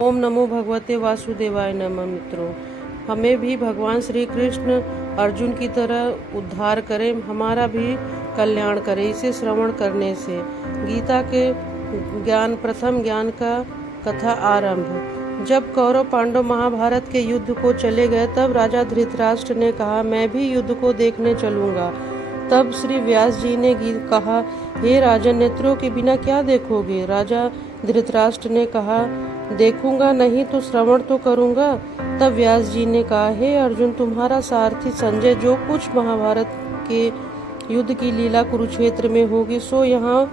ओम नमो भगवते वासुदेवाय नमः। मित्रों, हमें भी भगवान श्री कृष्ण अर्जुन की तरह उद्धार करें, हमारा भी कल्याण करें इसे श्रवण करने से। गीता के ज्ञान प्रथम ज्ञान का कथा आरंभ। जब कौरव पांडव महाभारत के युद्ध को चले गए तब राजा धृतराष्ट्र ने कहा, मैं भी युद्ध को देखने चलूंगा। तब श्री व्यास जी ने कहा, हे राजन, नेत्रों के बिना क्या देखोगे? राजा धृतराष्ट्र ने कहा, देखूंगा नहीं तो श्रवण तो करूंगा। तब व्यास जी ने कहा, हे अर्जुन, तुम्हारा सारथी संजय जो कुछ महाभारत के युद्ध की लीला कुरुक्षेत्र में होगी सो यहाँ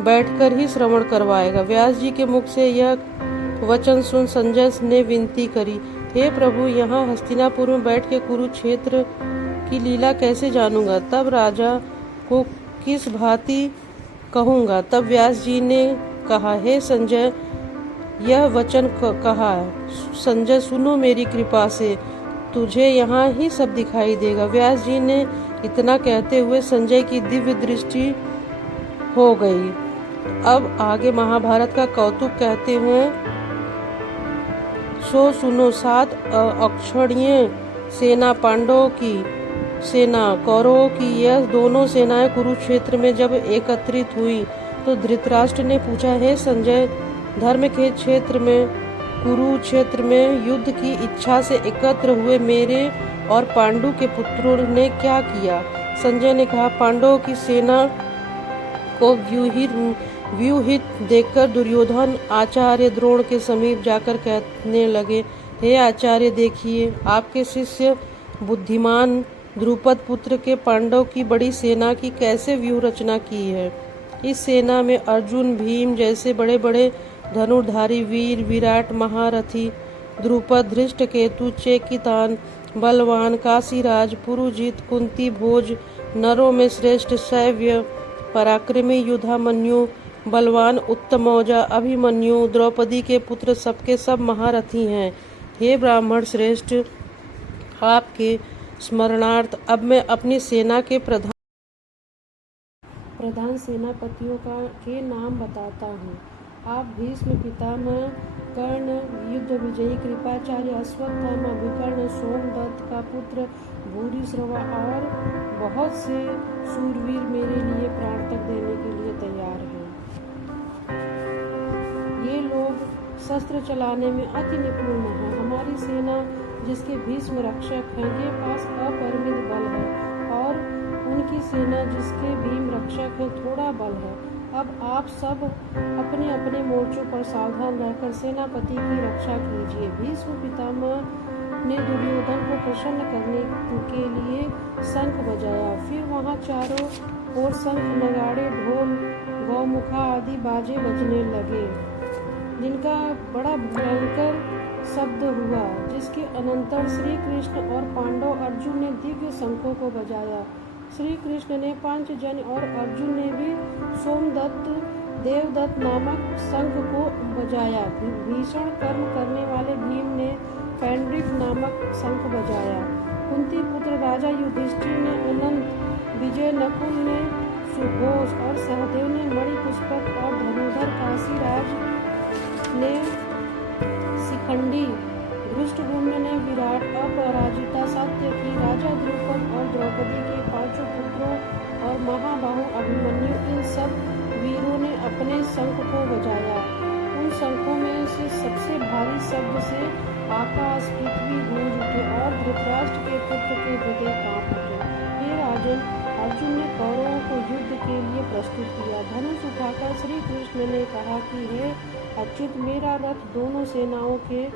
बैठकर ही श्रवण करवाएगा। व्यास जी के मुख से यह वचन सुन संजय ने विनती करी, हे प्रभु, यहाँ हस्तिनापुर में बैठ के कुरुक्षेत्र की लीला कैसे जानूंगा? तब राजा को किस भांति कहूंगा? तब व्यास जी ने कहा, हे संजय, यह वचन कहा, संजय सुनो, मेरी कृपा से तुझे यहाँ ही सब दिखाई देगा। व्यास जी ने इतना कहते हुए संजय की दिव्य दृष्टि हो गई। अब आगे महाभारत का कौतुक कहते हैं, सो सुनो। 7 अक्षणीय सेना पांडवों की सेना कौरवों की, यह दोनों सेनाएं कुरुक्षेत्र में जब एकत्रित हुई तो धृतराष्ट्र ने पूछा, हे संजय, धर्म के क्षेत्र में कुरुक्षेत्र में युद्ध की इच्छा से एकत्र हुए मेरे और पांडु के पुत्रों ने क्या किया? संजय ने कहा, पांडवों की सेना को व्यूहित देखकर दुर्योधन आचार्य द्रोण के समीप जाकर कहने लगे, हे आचार्य, देखिए, आपके शिष्य बुद्धिमान द्रुपद पुत्र के पांडव की बड़ी सेना की कैसे व्यूह रचना की है। इस सेना में अर्जुन, भीम जैसे बड़े बड़े धनुर्धारी वीर, विराट महारथी, द्रुपद, धृष्टकेतु, चेकितान, बलवान, काशीराज, पुरुजित, कुंती भोज, नरों में श्रेष्ठ शैव्य, पराक्रमी युधामन्यु, बलवान उत्तमौजा, अभिमन्यु, द्रौपदी के पुत्र सबके सब महारथी हैं। हे ब्राह्मण श्रेष्ठ, आपके स्मरणार्थ अब मैं अपनी सेना के प्रधान सेनापतियों के नाम बताता हूँ। आप भीष्म, पितामह, कर्ण, युद्ध विजयी कृपाचार्य, अश्वत्थामा, विकर्ण, सोमदत्त का पुत्र भूरिश्रवा और बहुत से शूरवीर मेरे लिए प्राण तक देने के लिए तैयार हैं। ये लोग शस्त्र चलाने में अति निपुण हैं। हमारी सेना जिसके भीष्म रक्षक हैं के पास अपरिमित बल है और उनकी सेना जिसके भीम रक्षक है थोड़ा बल है। अब आप सब अपने अपने मोर्चों पर सावधान रहकर सेनापति की रक्षा कीजिए। भीष्म पितामह ने दुर्योधन को प्रसन्न करने के लिए शंख बजाया। फिर वहां चारों ओर शंख, नगाड़े, ढोल, गौमुखा आदि बाजे बजने लगे, जिनका बड़ा भयंकर शब्द हुआ, जिसके अनंतर श्री कृष्ण और पांडव अर्जुन ने दिव्य शंखों को बजाया। श्री कृष्ण ने पांचजन्य और अर्जुन ने भी सोमदत्त, देवदत्त नामक शंख को बजाया। भीषण कर्म करने वाले भीम ने पैंड्रिक नामक शंख बजाया। कुंती पुत्र राजा युधिष्ठिर ने अनंत, विजय नकुल ने सुघोष और सहदेव ने मणिपुष्पक और धनुधर काशीराज ने शिखंडी, धृष्टद्युम्न ने विराट, अपराजिता सात्यकी, राजा द्रुपद और द्रौपदी के 5 पुत्रों और महाबाहु अभिमन्यु, इन सब वीरों ने अपने शंख को बजाया। उन शंखों में से सबसे भारी शब्द से आकाश, पृथ्वी गूंज उठे और धृतराष्ट्र के पुत्र के हृदय कांप उठे। हे राजन, अर्जुन ने कौरवों को युद्ध के लिए प्रस्तुत किया। धनुष उठाकर श्री कृष्ण ने कहा कि हे अच्युत, मेरा रथ दोनों सेनाओं के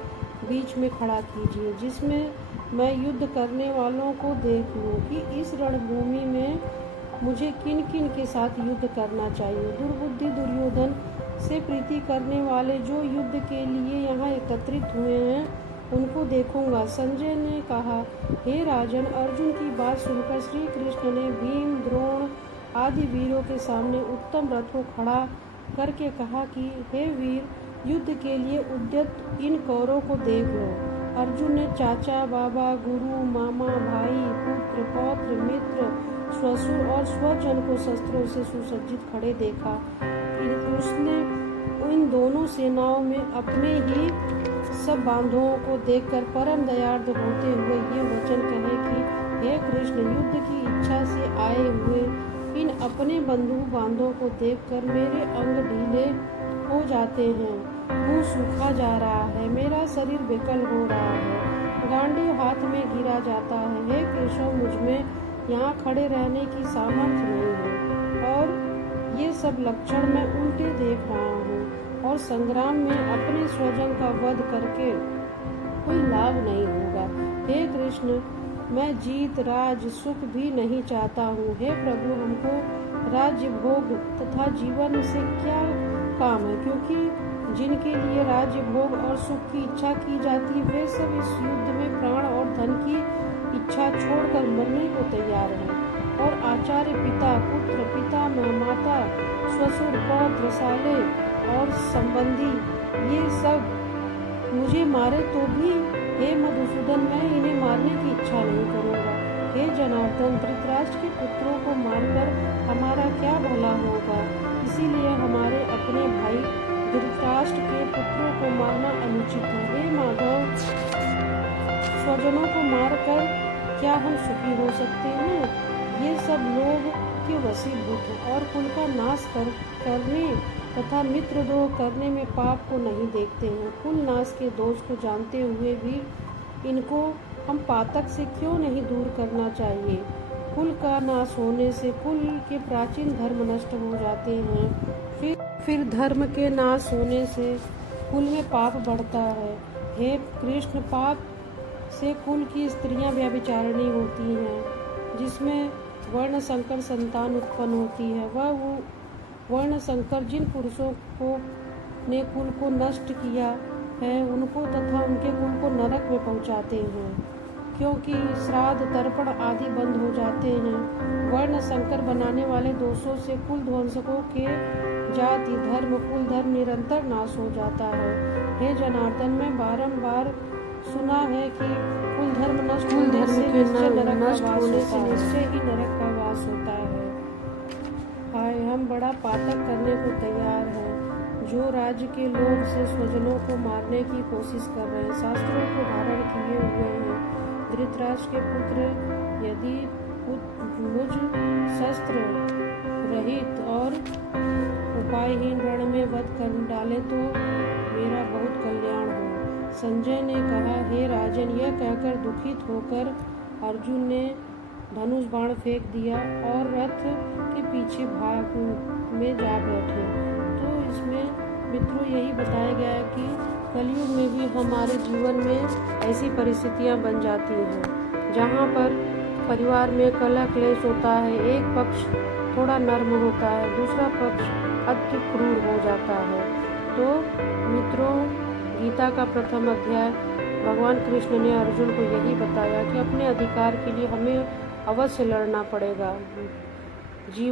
बीच में खड़ा कीजिए, जिसमें मैं युद्ध करने वालों को देख लूं कि इस रणभूमि में मुझे किन किन के साथ युद्ध करना चाहिए। दुर्बुद्धि दुर्योधन से प्रीति करने वाले जो युद्ध के लिए यहाँ एकत्रित हुए हैं उनको देखूंगा। संजय ने कहा, हे राजन, अर्जुन की बात सुनकर श्री कृष्ण ने भीम, द्रोण आदि वीरों के सामने उत्तम रथ को खड़ा करके कहा कि हे वीर, युद्ध के लिए उद्यत इन कौरों को देख लो। अर्जुन ने चाचा, बाबा, गुरु, मामा, भाई, पुत्र, पौत्र, मित्र, ससुर और स्वजन को शस्त्रों से सुसज्जित खड़े देखा। उसने इन दोनों सेनाओं में अपने ही सब बांधवों को देखकर परम दयार्द होते हुए ये वचन कहे कि हे कृष्ण, युद्ध की इच्छा से आए हुए इन अपने बंधु बांधवों को देखकर मेरे अंग ढीले हो जाते हैं, मुंह सूखा जा रहा है, मेरा शरीर विकल हो रहा है, गांडीव हाथ में गिरा जाता है। हे केशव, मुझ में यहाँ खड़े रहने की सामर्थ्य नहीं है और ये सब लक्षण मैं उल्टे देख रहा हूँ और संग्राम में अपने स्वजन का वध करके कोई लाभ नहीं होगा। हे कृष्ण, मैं जीत, राज, सुख भी नहीं चाहता हूँ। हे प्रभु, हमको राज्य, भोग तथा जीवन से क्या काम है, क्योंकि जिनके लिए राज्य, भोग और सुख की इच्छा की जाती है वे सब इस युद्ध में प्राण और धन की इच्छा छोड़कर मरने को तैयार हैं। और आचार्य, पिता, पुत्र, पितामह, माता, ससुर, पौत्र, साले और संबंधी ये सब मुझे मारे तो भी हे मधुसूदन, मैं इन्हें मारने की इच्छा नहीं करूँगा। हे जनार्दन, धृतराष्ट्र के पुत्रों को मारकर हमारा क्या भला होगा, इसीलिए हमारे अपने भाई धृतराष्ट्र के पुत्रों को मारना अनुचित है। हे माधव, स्वजनों को मारकर क्या हम सुखी हो सकते हैं? ये सब लोग के वशीभूत हैं और कुल का नाश करने तथा मित्रद्रोह करने में पाप को नहीं देखते हैं। कुल नाश के दोष को जानते हुए भी इनको हम पातक से क्यों नहीं दूर करना चाहिए? कुल का नाश होने से कुल के प्राचीन धर्म नष्ट हो जाते हैं, फिर धर्म के नाश होने से कुल में पाप बढ़ता है। हे कृष्ण, पाप से कुल की स्त्रियां व्यभिचारिणी होती हैं, जिसमें वर्ण संकर संतान उत्पन्न होती है। वह वर्ण संकर जिन पुरुषों को ने कुल को नष्ट किया है उनको तथा उनके कुल को नरक में पहुंचाते हैं, क्योंकि श्राद्ध, तर्पण आदि बंद हो जाते हैं। वर्ण संकर बनाने वाले दोषों से कुल ध्वंसकों के जाति, धर्म, कुल धर्म निरंतर नाश हो जाता है। हे जनार्दन, मैं बारंबार सुना है कि कुल धर्म नष्ट होने से निश्चय नरक का वास होता है। हाय, हम बड़ा पातक करने को तैयार हैं, जो राज्य के लोभ से स्वजनों को मारने की कोशिश कर रहे हैं, शास्त्रों को धारण किए हुए हैं। धृतराष्ट्र के पुत्र यदि मुझ शस्त्र रहित और उपायहीन रण में वध कर डाले तो मेरा बहुत कल्याण हो। संजय ने कहा, हे राजन, यह कहकर दुखित होकर अर्जुन ने धनुष बाण फेंक दिया और रथ के पीछे भाग में जा बैठे। तो इसमें मित्रों यही बताया गया है कि कलयुग में भी हमारे जीवन में ऐसी परिस्थितियां बन जाती हैं जहां पर परिवार में कलह क्लेश होता है, एक पक्ष थोड़ा नर्म होता है, दूसरा पक्ष अति क्रूर हो जाता है। तो मित्रों, गीता का प्रथम अध्याय भगवान कृष्ण ने अर्जुन को यही बताया कि अपने अधिकार के लिए हमें अवश्य लड़ना पड़ेगा। जीवन